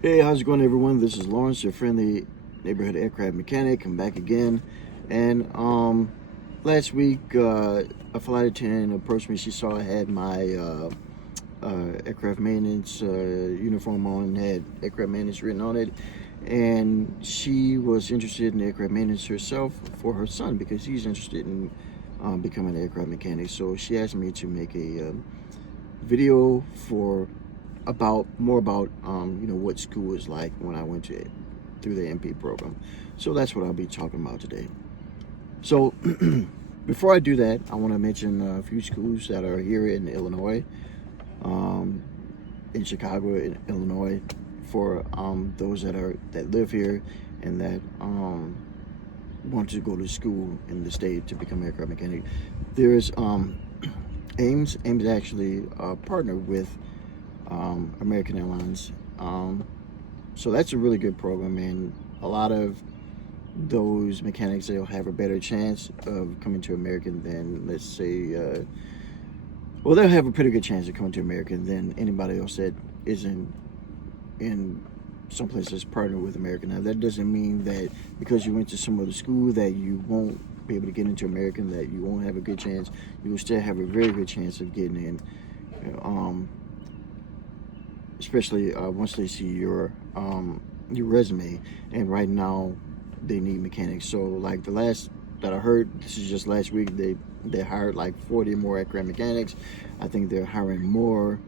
Hey, how's it going, everyone? This is Lawrence, your friendly neighborhood aircraft mechanic. I'm back again. And last week, a flight attendant approached me. She saw I had my aircraft maintenance uniform on, had aircraft maintenance written on it, and she was interested in aircraft maintenance herself for her son because he's interested in becoming an aircraft mechanic. So she asked me to make a video for more about what school is like when I went through the MP program. So that's what I'll be talking about today. So before I do that, I want to mention a few schools that are here in Illinois, in Chicago, in Illinois, for those that live here and that want to go to school in the state to become aircraft mechanic. There's Ames. Ames actually partnered with American Airlines. So that's a really good program, and a lot of those mechanics, they'll have a better chance of coming to American than, let's say, well, they'll have a pretty good chance of coming to American than anybody else that isn't in some place that's partnered with American. Now, that doesn't mean that because you went to some other school that you won't be able to get into American, that you won't have a good chance. You will still have a very good chance of getting in. Especially once they see your resume. And right now they need mechanics. So like the last that I heard, this is just last week, they hired like 40 more aircraft mechanics. I think they're hiring more.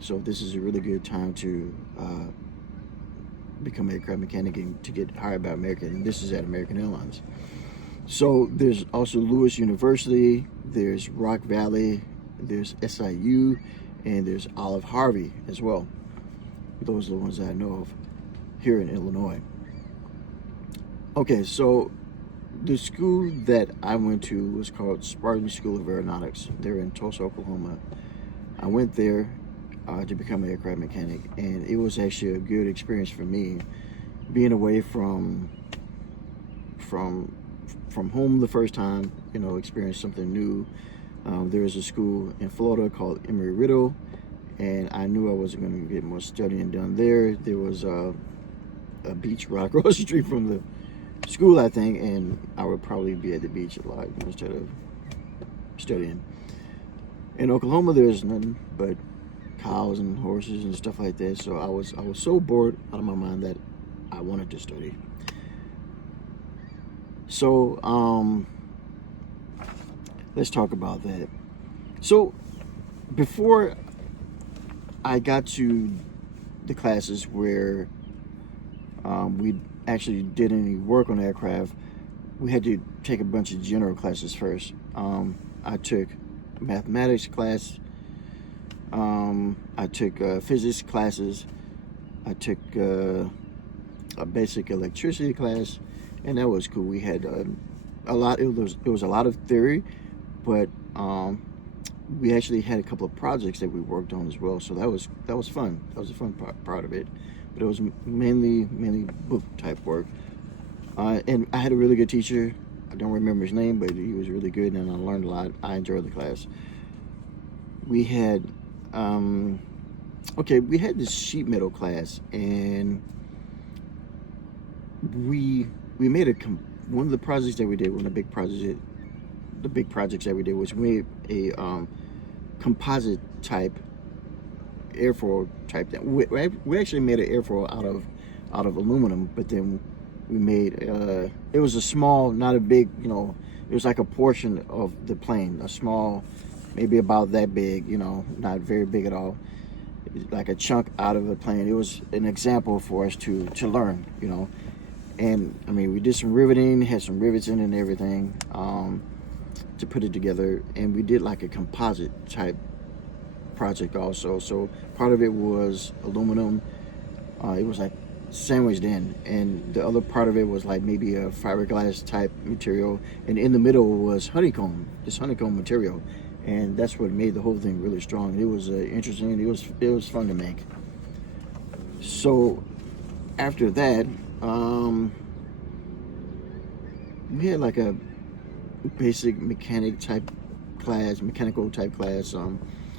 So this is a really good time to become an aircraft mechanic and to get hired by American. And this is at American Airlines. So there's also Lewis University, there's Rock Valley, there's SIU, and there's Olive Harvey as well. Those are the ones that I know of here in Illinois. Okay, so the school that I went to was called Spartan School of Aeronautics. They're in Tulsa, Oklahoma. I went there to become an aircraft mechanic, and it was actually a good experience for me, being away from home the first time. Experience something new. There was a school in Florida called Embry-Riddle, and I knew I wasn't going to get much studying done there. There was a beach right across the street from the school, I think, and I would probably be at the beach a lot instead of studying. In Oklahoma, there's nothing but cows and horses and stuff like that. So I was so bored out of my mind that I wanted to study. So let's talk about that. So before I got to the classes where we actually did any work on aircraft, we had to take a bunch of general classes first. I took a mathematics class, I took physics classes, I took a basic electricity class, and that was cool. We had a lot. It was a lot of theory, but we actually had a couple of projects that we worked on as well. So that was fun. That was a fun part of it. But it was mainly book type work. And I had a really good teacher. I don't remember his name, but he was really good, and I learned a lot. I enjoyed the class. We had we had this sheet metal class, and we made one of the projects that we did. One of the big projects that we did was we made a composite type airfoil type thing. We actually made an airfoil out of aluminum, but then we made it was a small, not a big, it was like a portion of the plane, a small, maybe about that big, not very big at all, like a chunk out of the plane. It was an example for us to learn, and I mean, we did some riveting, had some rivets in it and everything, to put it together, and we did like a composite type project also. So part of it was aluminum, it was like sandwiched in, and the other part of it was like maybe a fiberglass type material, and in the middle was this honeycomb material, and that's what made the whole thing really strong. It was interesting. It was fun to make. So after that, we had like a basic mechanical type class.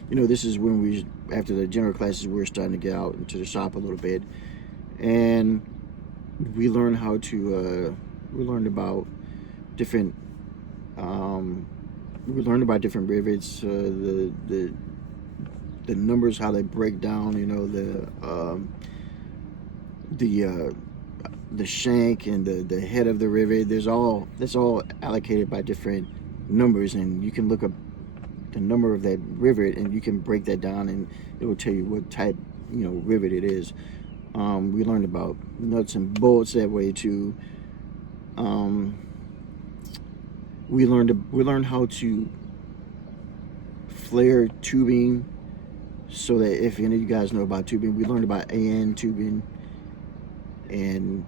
This is when after the general classes, we were starting to get out into the shop a little bit, and we learned how to. We learned about different. We learned about different rivets, the numbers, how they break down. You know, the shank and the head of the rivet. That's all allocated by different numbers, and you can look up the number of that rivet and you can break that down, and it will tell you what type, rivet it is. We learned about nuts and bolts that way too. We learned how to flare tubing, so that if any of you guys know about tubing, we learned about AN tubing and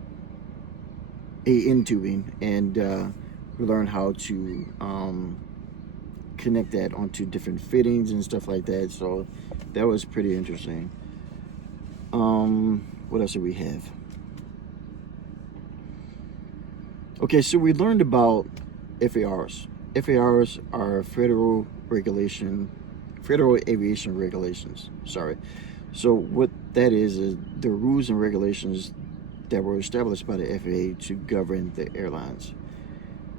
we learned how to connect that onto different fittings and stuff like that. So that was pretty interesting. What else did we have? Okay, so we learned about FARs. FARs are federal aviation regulations. Sorry. So what that is the rules and regulations that were established by the FAA to govern the airlines.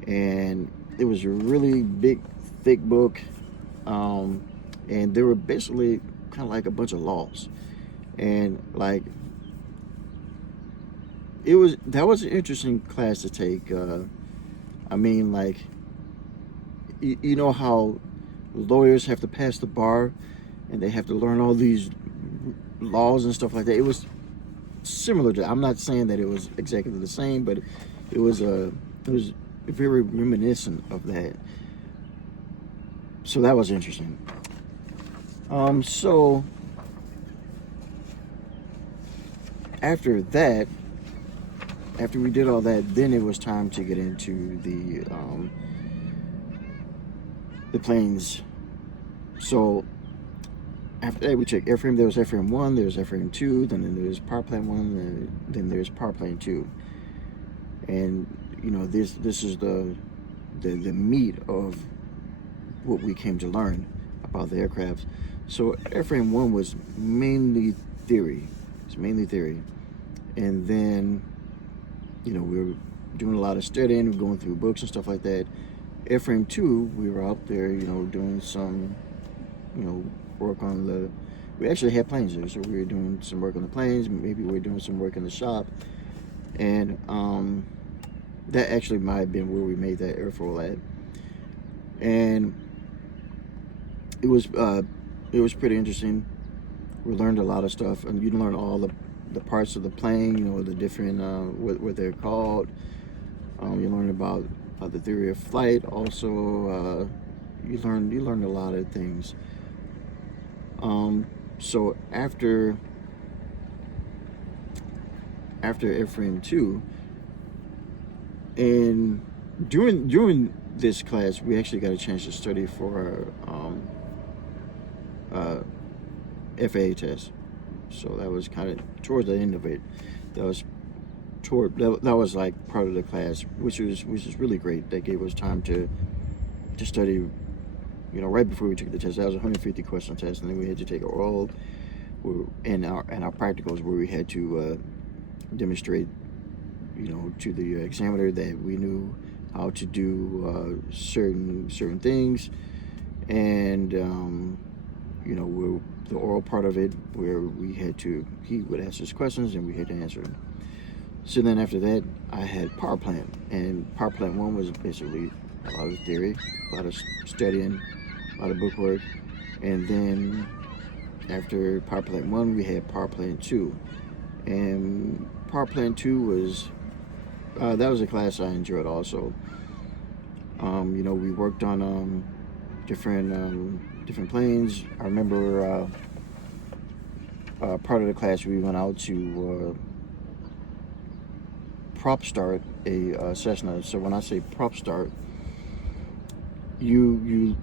And it was a really big, thick book, and they were basically kind of like a bunch of laws. And like, that was an interesting class to take. I mean, like, you know how lawyers have to pass the bar and they have to learn all these laws and stuff like that. It was similar to, I'm not saying that it was exactly the same, but it was very reminiscent of that. So that was interesting. So after we did all that, then it was time to get into the planes. So after that, we checked airframe. There was airframe 1, there was airframe 2, then there was power plane 1, and then there's power plane 2. And this is the meat of what we came to learn about the aircraft. So airframe 1 was mainly theory. It's mainly theory. And then, we were doing a lot of studying, going through books and stuff like that. Airframe 2, we were out there, doing some, work on we actually had planes there, so we were doing some work on the planes. Maybe we were doing some work in the shop. And that actually might have been where we made that airfoil at. And it was pretty interesting. We learned a lot of stuff, and you learn all the parts of the plane, the different what they're called. You learn about the theory of flight. Also, you learned a lot of things. So after airframe 2, and during this class, we actually got a chance to study for our FAA test. So that was kind of towards the end of it. That was like part of the class, which was really great. That gave us time to study. Right before we took the test, that was a 150 question test, and then we had to take our oral and our practicals, where we had to demonstrate, to the examiner that we knew how to do certain things, and the oral part of it, where he would ask us questions and we had to answer them. So then after that, I had power plant, and power plant 1 was basically a lot of theory, a lot of studying, a lot of book work. And then after power plant 1, we had power plant 2, and power plant 2 was that was a class I enjoyed also. We worked on different planes. I remember part of the class we went out to prop start a Cessna. So when I say prop start, you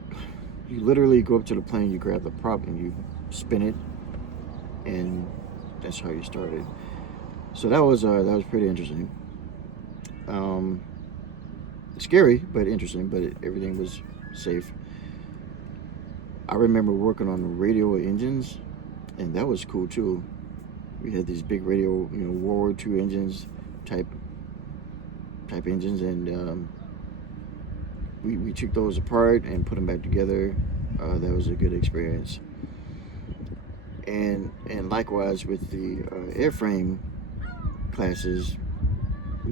literally go up to the plane, you grab the prop and you spin it, and that's how you started. So that was pretty interesting. Scary but interesting, but everything was safe. I remember working on radio engines, and that was cool too. We had these big radial, World War II engines, type engines, and we took those apart and put them back together. That was a good experience. And likewise with the airframe classes,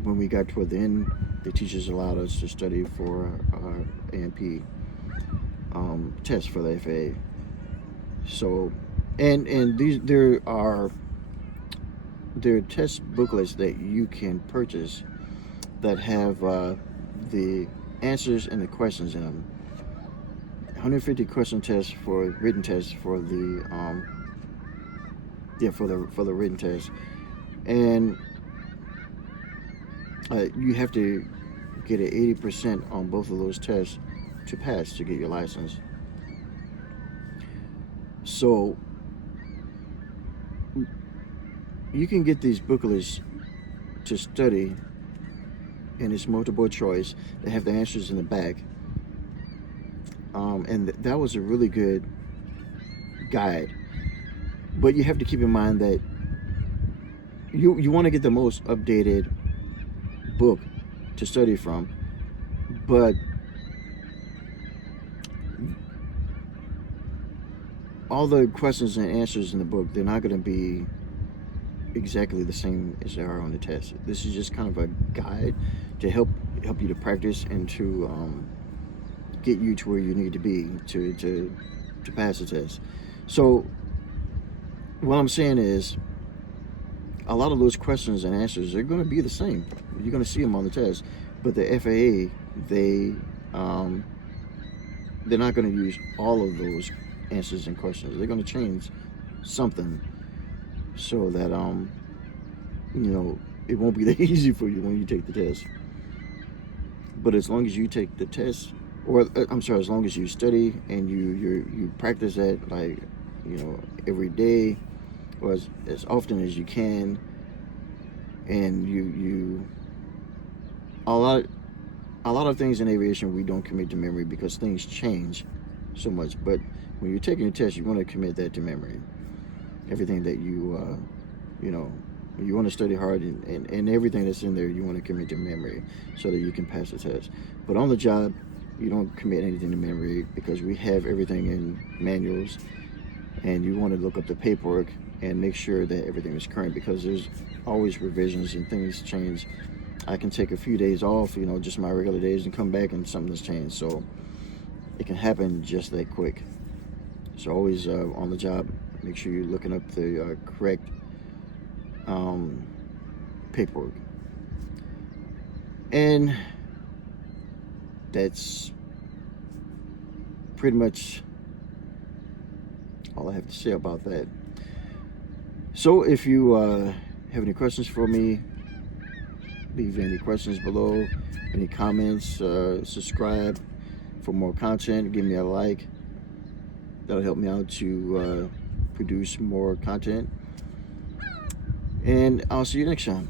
when we got toward the end, the teachers allowed us to study for our A&P test for the FAA. So, and there are test booklets that you can purchase that have the answers and the questions in them. 150 question tests for written tests for the for the written test, and you have to get an 80% on both of those tests to pass to get your license. So you can get these booklets to study, and it's multiple choice. They have the answers in the back, and that was a really good guide. But you have to keep in mind that you want to get the most updated book to study from, but all the questions and answers in the book, they're not going to be exactly the same as they are on the test. This is just kind of a guide to help you to practice and to get you to where you need to be to pass the test. So what I'm saying is, a lot of those questions and answers are going to be the same. You're going to see them on the test, but the FAA, they're not going to use all of those answers and questions. They're going to change something so that it won't be that easy for you when you take the test. But as long as you take the test, or as long as you study and you practice that, like, every day, or as often as you can, and you a lot of things in aviation we don't commit to memory because things change so much. But when you're taking a test, you want to commit that to memory. Everything that you want to study hard, and everything that's in there you want to commit to memory so that you can pass the test. But on the job, you don't commit anything to memory because we have everything in manuals, and you want to look up the paperwork and make sure that everything is current, because there's always revisions and things change. I can take a few days off, just my regular days, and come back and something's changed. So it can happen just that quick. So always on the job, make sure you're looking up the correct paperwork. And that's pretty much all I have to say about that. So if you have any questions for me, leave any questions below, any comments, subscribe for more content, give me a like. That'll help me out to produce more content. And I'll see you next time.